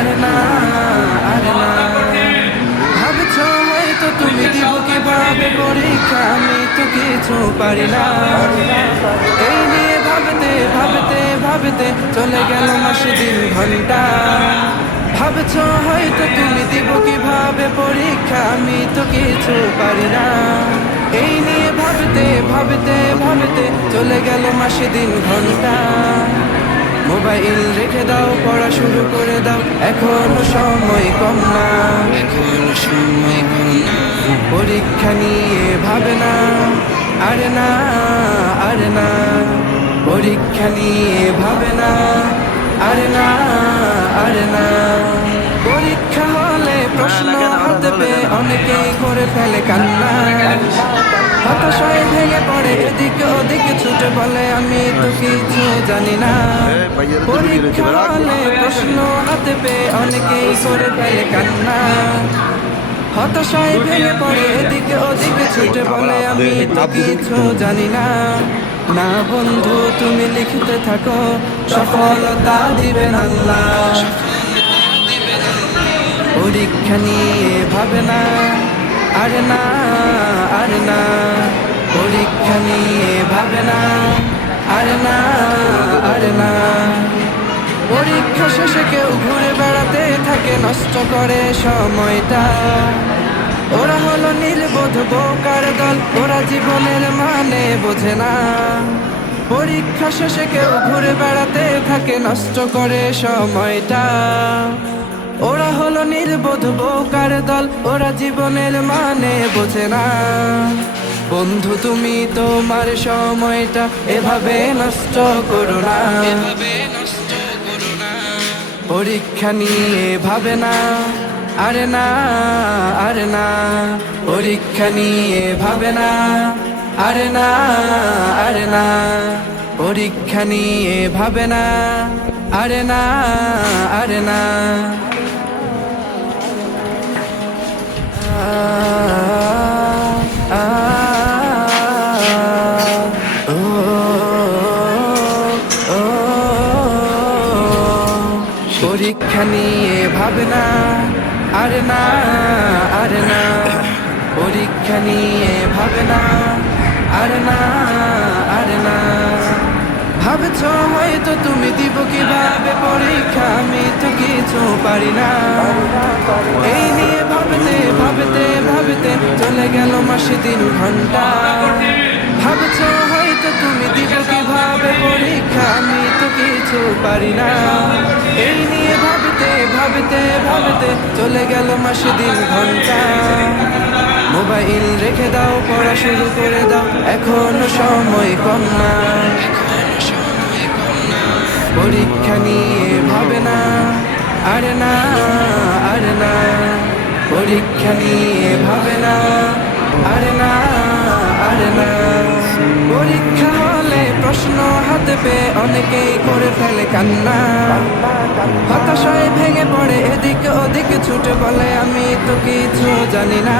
আরে না, আরে না। ভাবছো হয়তো তুমি দিব কিভাবে পরীক্ষা, আমি তো কিছু পারি না। এই নিয়ে ভাবতে ভাবতে ভাবতে চলে গেল মাস দিন ঘন্টা। ভাবছো হয়তো তুমি দিব কিভাবে পরীক্ষা, আমি তো কিছু পারি না। এই নিয়ে ভাবতে ভাবতে ভাবতে চলে গেল মাস দিন ঘন্টা। মোবাইল রেখে দাও, পড়া শুরু করে দাও, এখনো সময় কম না, এখনো সময় কম না। পরীক্ষা নিয়ে ভাবে না, আরে না, আরে না। পরীক্ষা নিয়ে ভাবে না, আরে না, আরে না। পরীক্ষা হলে প্রশ্ন হাতে পেয়ে অনেকেই করে ফেলে কান্না। হতাশায় ভেঙে পড়ে এদিকে ওদিকে ছুটে বলে আমি তো কিছু জানি না। পরীক্ষা হলে প্রশ্ন হাতে পেয়ে অনেকেই করে ফেলে কান্না। হতাশায় ভেঙে পড়ে এদিকে ওদিকে ছুটে বলে আমি তো কিছু জানি না। না বন্ধু তুমি লিখতে থাকো, সফলতা দিবেন আল্লাহ। পরীক্ষা নিয়ে ভাবে না, আরে না, আরে না। পরীক্ষা নিয়ে ভাবে না, আরে না, আরে না। পরীক্ষা শেষে কেউ ঘুরে বেড়াতে থাকে, নষ্ট করে সময়টা। ওরা হলো নির্বোধ বোকার দল, ওরা জীবনের মানে বোঝে না। পরীক্ষা শেষে কেউ ঘুরে বেড়াতে থাকে, নষ্ট করে সময়টা। ওরা হলো নির্বোধ বোকার দল, ওরা জীবনের মানে বোঝে না। বন্ধু তুমি তোমার সময়টা এভাবে নষ্ট করো না, এভাবে নষ্ট করো না। পরীক্ষা নিয়ে ভাবে না, আরে না, আরে না। পরীক্ষা নিয়ে ভাবে না, আরে না, আরে না। পরীক্ষা নিয়ে ভাবে না, আরে না, আরে না। পরীক্ষা নিয়ে ভাবে না, আরে না, আরে না। পরীক্ষা নিয়ে ভাবে না, আরে না, আরে না। ভাবছো হয়তো তুমি দিব কিভাবে পরীক্ষা, আমি তো কিছু পারি না। এই নিয়ে ভাবতে ভাবতে ভাবতে চলে গেল মাস দিন ঘন্টা। ভাবছো হয়তো তুমি দিব কিভাবে পরীক্ষা, আমি তো কিছু পারি না। এই নিয়ে ভাবতে ভাবতে ভাবতে চলে গেল মাস দিন ঘন্টা। মোবাইল রেখে দাও, পড়া শুরু করে দাও, এখনো সময় কম না। পরীক্ষা নিয়ে ভাবে না, আরে না, আরে না। পরীক্ষা নিয়ে ভাবে না, আরে না, আরে না। পরীক্ষা হলে প্রশ্ন হাতে পেয়ে অনেকেই করে ফেলে কান্না। হতাশায় ভেঙে পড়ে এদিকে ওদিকে ছুটে বলে আমি তো কিছু জানি না।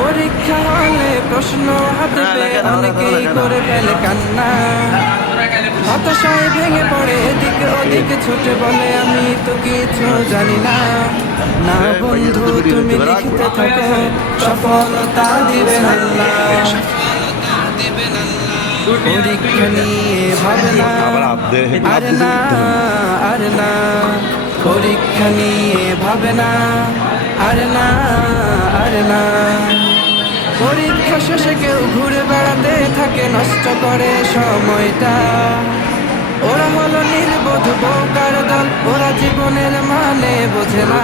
পরীক্ষা হলে প্রশ্ন হাতে পেয়ে অনেকেই করে ফেলে কান্না। হতাশায় ভেঙে পড়ে এদিকে ওদিকে ছুটে বলে আমি তো কিছু জানি না। না বন্ধু তুমি লিখতে থাকো, সফলতা দিবেন আল্লাহ। পরীক্ষা নিয়ে ভাবে না, আরে না, আরে না। পরীক্ষা নিয়ে ভাবে না, আরে না, আরে না। পরীক্ষা শেষে কেউ ঘুরে বেড়াতে থাকে, নষ্ট করে সময়টা। ওরা হলো নির্বোধ বোকার দল, ওরা জীবনের মানে বোঝে না।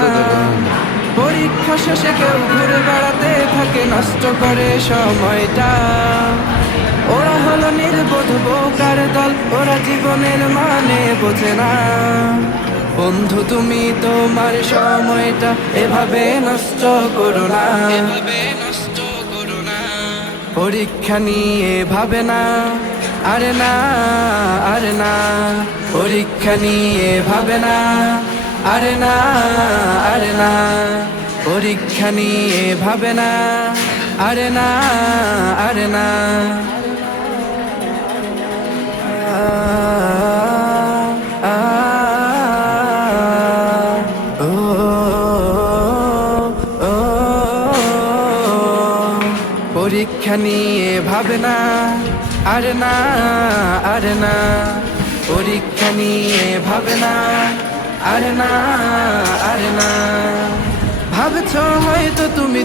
পরীক্ষা শেষে কেউ ঘুরে বেড়াতে থাকে, নষ্ট করে সময়টা। ওরা হলো নির্বোধ বোকার দল, ওরা জীবনের মানে বোঝে না। বন্ধু তুমি তোমার সময়টা এভাবে নষ্ট করো না, এভাবে নষ্ট করো না। পরীক্ষা নিয়ে ভাবে না, আরে না, আরে না। পরীক্ষা নিয়ে ভাবে না, আরে না, আরে না। পরীক্ষা নিয়ে ভাবে না, আরে না, আরে না। ও, পরীক্ষা নিয়ে ভাবনা আর না, আর না, পরীক্ষা নিয়ে ভাবনা আর না, আর না, ভাবছো হয়তো তুমি